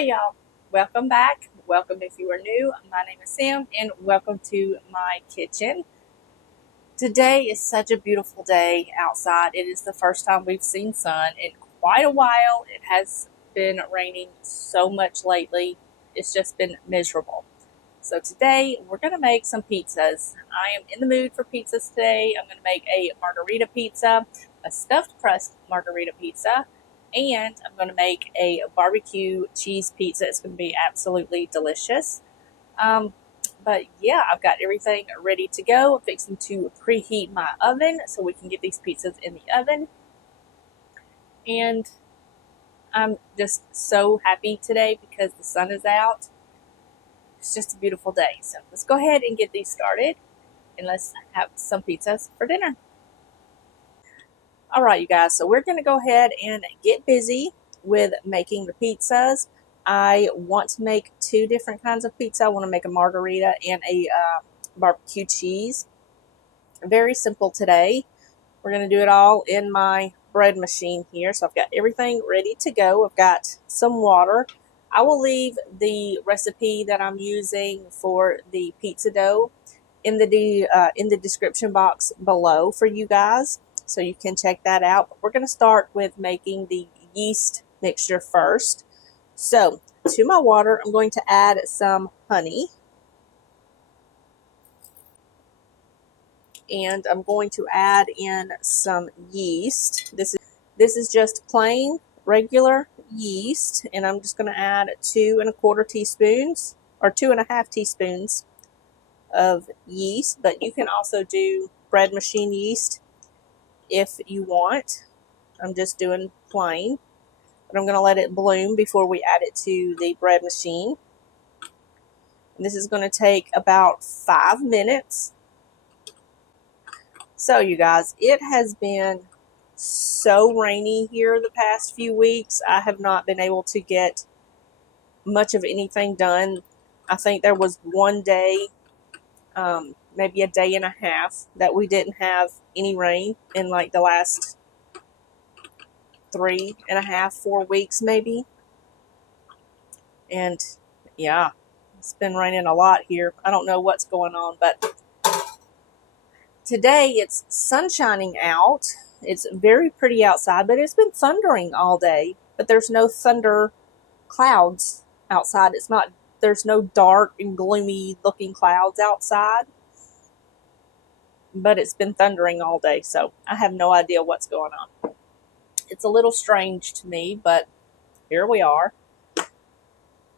Hey y'all, welcome back. Welcome if you are new. My name is Sam and welcome to my kitchen. Today is such a beautiful day outside. It is the first time we've seen sun in quite a while. It has been raining so much lately. It's just been miserable. So today we're going to make some pizzas. I am in the mood for pizzas today. I'm going to make a margarita pizza, a stuffed crust margarita pizza, and I'm going to make a barbecue cheese pizza. It's going to be absolutely delicious. But yeah, I've got everything ready to go. I'm fixing to preheat my oven so we can get these pizzas in the oven. And I'm just so happy today because the sun is out. It's just a beautiful day. So let's go ahead and get these started and let's have some pizzas for dinner. All right, you guys. So we're going to go ahead and get busy with making the pizzas. I want to make two different kinds of pizza. I want to make a margarita and a barbecue cheese. Very simple today. We're going to do it all in my bread machine here. So I've got everything ready to go. I've got some water. I will leave the recipe that I'm using for the pizza dough in the description box below for you guys, so you can check that out. But we're going to start with making the yeast mixture first. So to my water, I'm going to add some honey. And I'm going to add in some yeast. This is just plain regular yeast, and I'm just going to add 2¼ teaspoons or 2½ teaspoons of yeast, but you can also do bread machine yeast if you want. I'm just doing plain, but I'm going to let it bloom before we add it to the bread machine. And this is going to take about 5 minutes. So you guys, it has been so rainy here the past few weeks. I have not been able to get much of anything done. I think there was one day, maybe a day and a half, that we didn't have any rain in like the last 3.5, 4 weeks maybe. And yeah, it's been raining a lot here. I don't know what's going on, but today it's sun shining out. It's very pretty outside, but it's been thundering all day. But there's no thunder clouds outside. There's no dark and gloomy looking clouds outside. But it's been thundering all day, so I have no idea what's going on. It's a little strange to me, but here we are.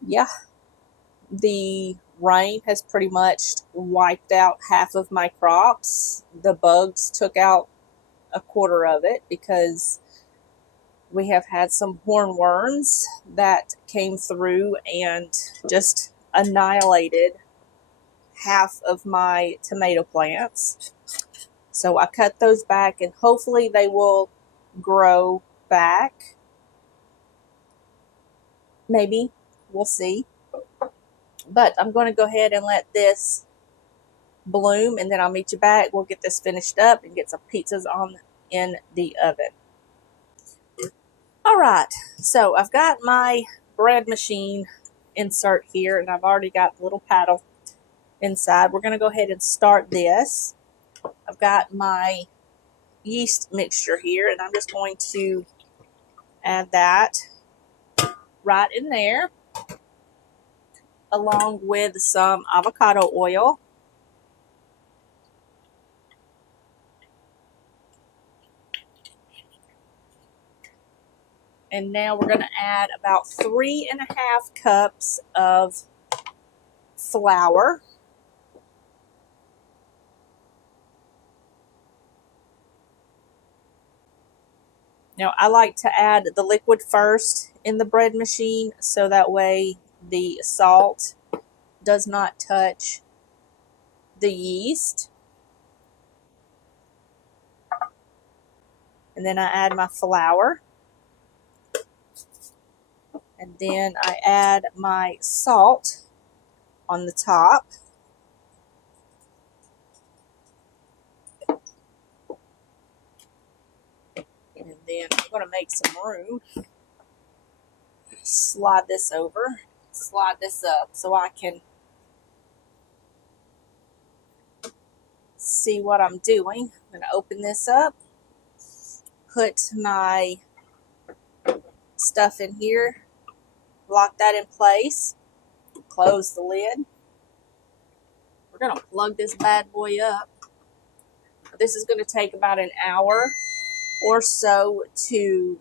Yeah, the rain has pretty much wiped out half of my crops. The bugs took out 1/4 of it because we have had some hornworms that came through and just annihilated half of my tomato plants. So I cut those back and hopefully they will grow back. Maybe. We'll see. But I'm going to go ahead and let this bloom, and then I'll meet you back. We'll get this finished up and get some pizzas on in the oven. All right, so I've got my bread machine insert here, and I've already got the little paddle inside. We're going to go ahead and start this. I've got my yeast mixture here, and I'm just going to add that right in there, along with some avocado oil. And now we're going to add about 3½ cups of flour. Now, I like to add the liquid first in the bread machine, so that way the salt does not touch the yeast. And then I add my flour. And then I add my salt on the top. And then I'm going to make some room. slide this over, slide this up so I can see what I'm doing. I'm going to open this up, put my stuff in here, lock that in place, close the lid. We're going to plug this bad boy up. This is going to take about an hour or so to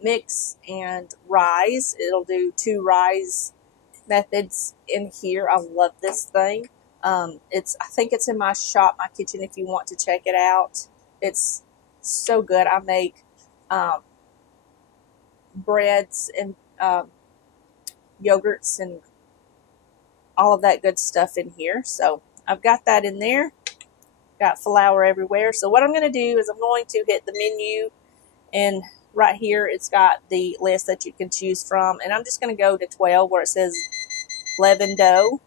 mix and rise. It'll do 2 rise methods in here. I love this thing. I think it's in my shop, my kitchen, if you want to check it out. It's so good. I make breads and yogurts and all of that good stuff in here. So I've got that in there. Got flour everywhere. So what I'm going to do is I'm going to hit the menu, and right here it's got the list that you can choose from, and I'm just going to go to 12 where it says leaven dough,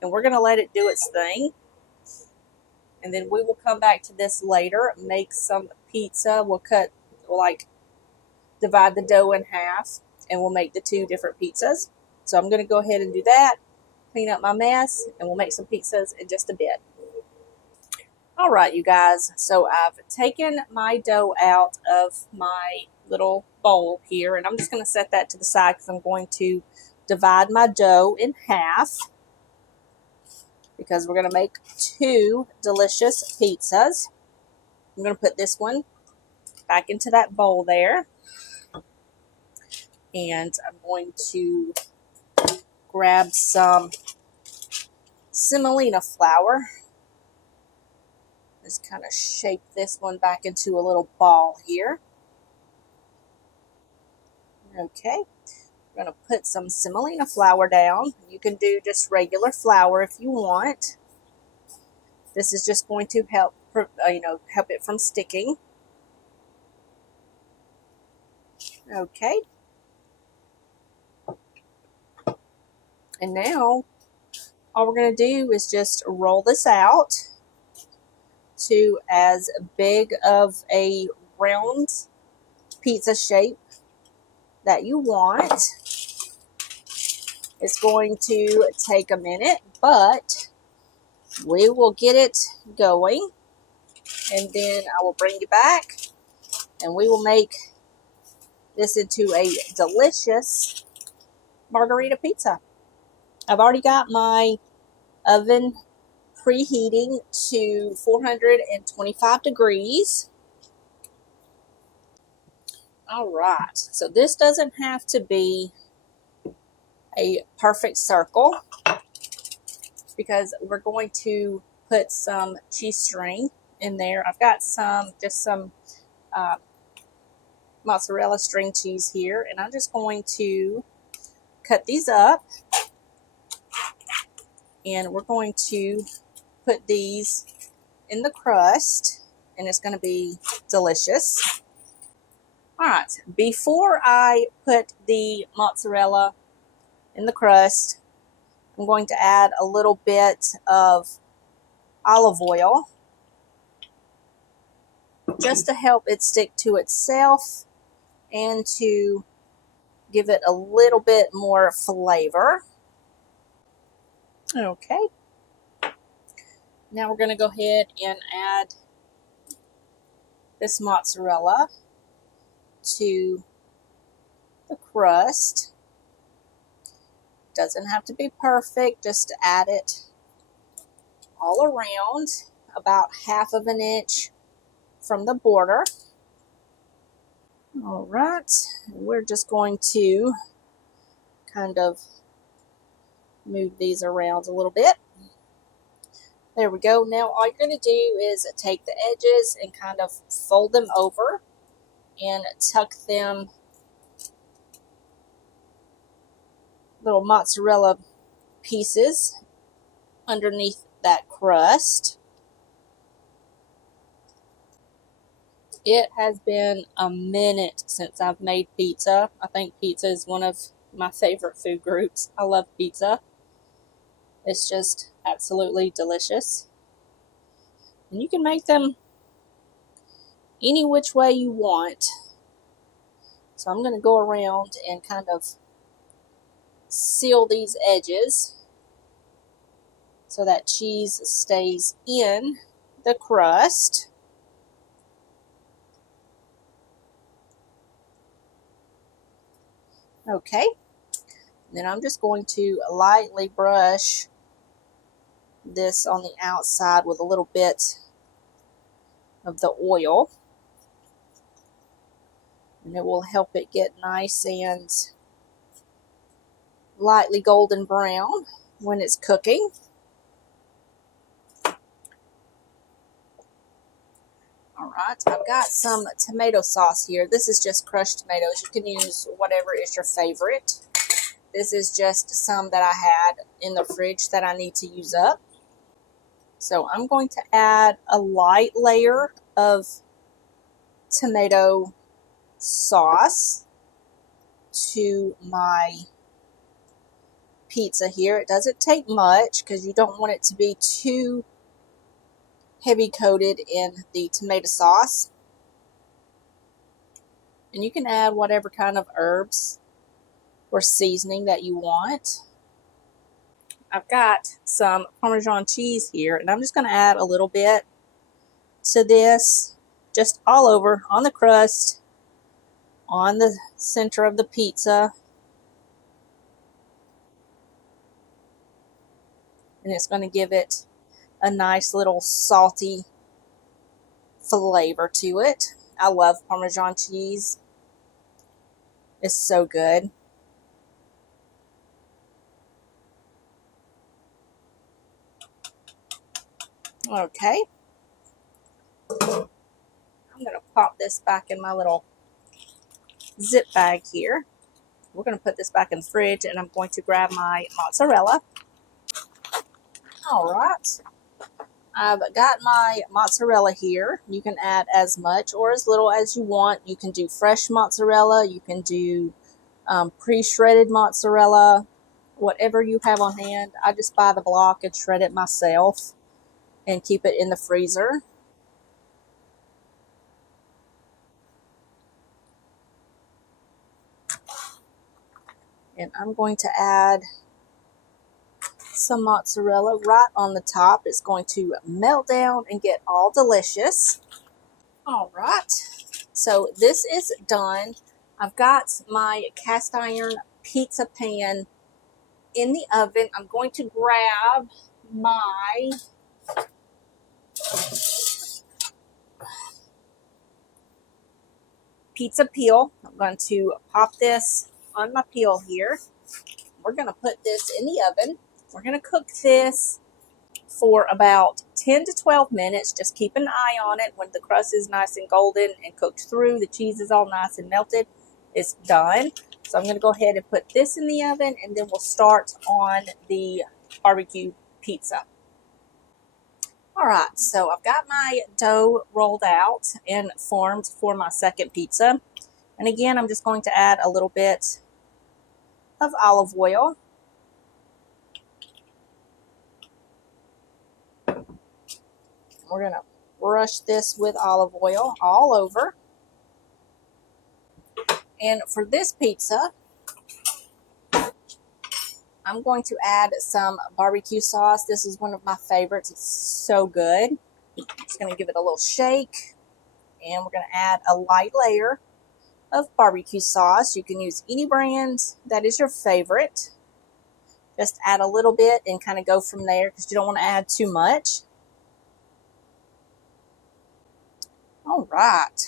and we're going to let it do its thing, and then we will come back to this later, make some pizza. We'll divide the dough in half, and we'll make the 2 different pizzas. So I'm going to go ahead and do that, clean up my mess, and we'll make some pizzas in just a bit. All right, you guys, so I've taken my dough out of my little bowl here, and I'm just going to set that to the side because I'm going to divide my dough in half because we're going to make 2 delicious pizzas. I'm going to put this one back into that bowl there, and I'm going to grab some semolina flour. Just kind of shape this one back into a little ball here. Okay, we're going to put some semolina flour down. You can do just regular flour if you want. This is just going to help, help it from sticking. Okay. And now all we're going to do is just roll this out to as big of a round pizza shape that you want. It's going to take a minute, but we will get it going, and then I will bring you back and we will make this into a delicious margarita pizza. I've already got my oven preheating to 425 degrees. All right, so this doesn't have to be a perfect circle because we're going to put some cheese string in there. I've got just some mozzarella string cheese here, and I'm just going to cut these up, and we're going to put these in the crust, and it's going to be delicious. All right, before I put the mozzarella in the crust, I'm going to add a little bit of olive oil just to help it stick to itself and to give it a little bit more flavor. Okay. Now we're going to go ahead and add this mozzarella to the crust. Doesn't have to be perfect, just to add it all around, about 1/2 inch from the border. All right, we're just going to kind of move these around a little bit. There we go. Now all you're going to do is take the edges and kind of fold them over and tuck them, little mozzarella pieces, underneath that crust. It has been a minute since I've made pizza. I think pizza is one of my favorite food groups. I love pizza. It's just absolutely delicious. And you can make them any which way you want. So I'm going to go around and kind of seal these edges so that cheese stays in the crust. Okay, then I'm just going to lightly brush this on the outside with a little bit of the oil, and it will help it get nice and lightly golden brown when it's cooking. Alright, I've got some tomato sauce here. This is just crushed tomatoes. You can use whatever is your favorite. This is just some that I had in the fridge that I need to use up. So I'm going to add a light layer of tomato sauce to my pizza here. It doesn't take much because you don't want it to be too heavy coated in the tomato sauce. And you can add whatever kind of herbs or seasoning that you want. I've got some Parmesan cheese here, and I'm just going to add a little bit to this, just all over on the crust, on the center of the pizza. And it's going to give it a nice little salty flavor to it. I love Parmesan cheese. It's so good. Okay. I'm going to pop this back in my little zip bag here. We're going to put this back in the fridge, and I'm going to grab my mozzarella. All right. I've got my mozzarella here. You can add as much or as little as you want. You can do fresh mozzarella. You can do pre-shredded mozzarella, whatever you have on hand. I just buy the block and shred it myself and keep it in the freezer. And I'm going to add some mozzarella right on the top. It's going to melt down and get all delicious. All right, so this is done. I've got my cast iron pizza pan in the oven. I'm going to grab my pizza peel. I'm going to pop this on my peel here. We're going to put this in the oven. We're going to cook this for about 10 to 12 minutes. Just keep an eye on it. When the crust is nice and golden and cooked through, the cheese is all nice and melted, it's done. So I'm going to go ahead and put this in the oven, and then we'll start on the barbecue pizza. All right, so I've got my dough rolled out and formed for my second pizza. And again, I'm just going to add a little bit of olive oil. We're going to brush this with olive oil all over. And for this pizza, I'm going to add some barbecue sauce. This is one of my favorites. It's so good. Just going to give it a little shake. And we're going to add a light layer of barbecue sauce. You can use any brand that is your favorite. Just add a little bit and kind of go from there because you don't want to add too much. All right.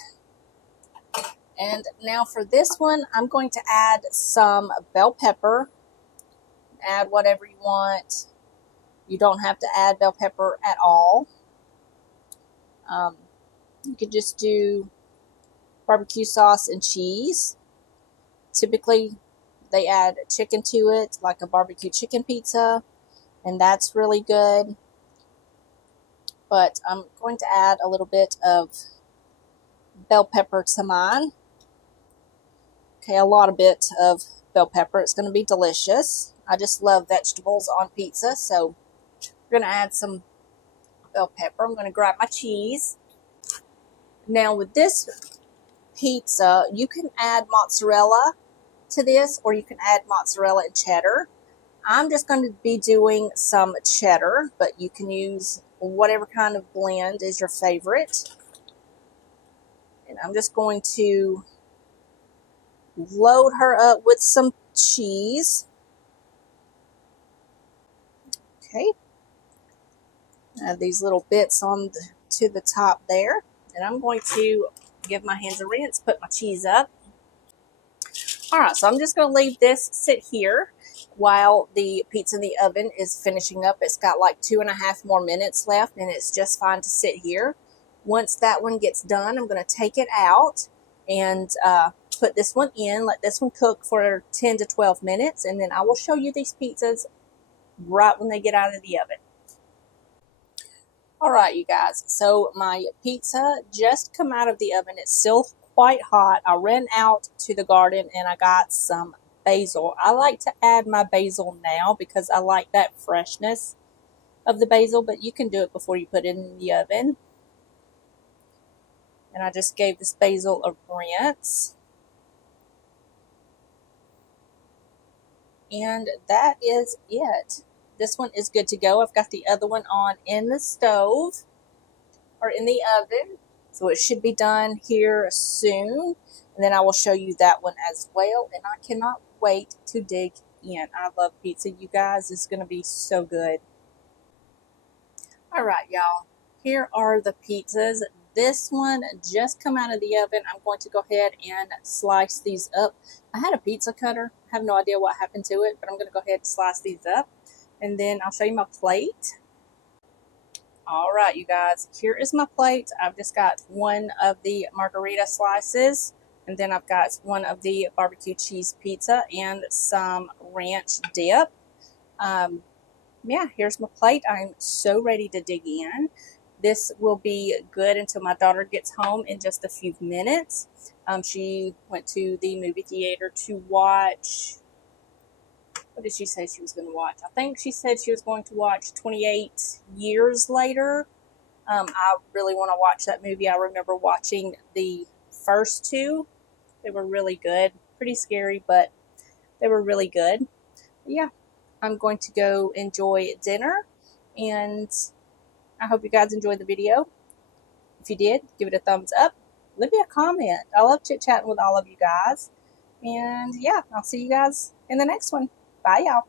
And now for this one, I'm going to add some bell pepper. Add whatever you want. You don't have to add bell pepper at all. You could just do barbecue sauce and cheese. Typically, they add chicken to it, like a barbecue chicken pizza, and that's really good. But I'm going to add a little bit of bell pepper to mine. Okay, a lot of bit of bell pepper. It's going to be delicious. I just love vegetables on pizza, so we're going to add some bell pepper. I'm going to grab my cheese. Now with this pizza, you can add mozzarella to this, or you can add mozzarella and cheddar. I'm just going to be doing some cheddar, but you can use whatever kind of blend is your favorite. And I'm just going to load her up with some cheese. Okay. Add these little bits on to the top there. And I'm going to give my hands a rinse, put my cheese up. All right, so I'm just going to leave this sit here while the pizza in the oven is finishing up. It's got like 2.5 more minutes left, and it's just fine to sit here. Once that one gets done, I'm going to take it out and put this one in, let this one cook for 10 to 12 minutes, and then I will show you these pizzas right when they get out of the oven. All right, you guys, so my pizza just come out of the oven. It's still quite hot. I ran out to the garden and I got some basil. I like to add my basil now because I like that freshness of the basil, but you can do it before you put it in the oven. And I just gave this basil a rinse. And that is it. This one is good to go. I've got the other one on in the stove or in the oven. So it should be done here soon. And then I will show you that one as well. And I cannot wait to dig in. I love pizza, you guys. It's going to be so good. All right, y'all. Here are the pizzas. This one just come out of the oven. I'm going to go ahead and slice these up. I had a pizza cutter. I have no idea what happened to it, but I'm going to go ahead and slice these up. And then I'll show you my plate. All right, you guys, here is my plate. I've just got one of the margarita slices, and then I've got one of the barbecue cheese pizza and some ranch dip. Yeah, here's my plate. I'm so ready to dig in. This will be good until my daughter gets home in just a few minutes. She went to the movie theater to watch, what did she say she was going to watch? I think she said she was going to watch 28 Years Later. I really want to watch that movie. I remember watching the first two. They were really good. Pretty scary, but they were really good. Yeah, I'm going to go enjoy dinner, and I hope you guys enjoyed the video. If you did, give it a thumbs up. Leave me a comment. I love chit-chatting with all of you guys. And yeah, I'll see you guys in the next one. Bye, y'all.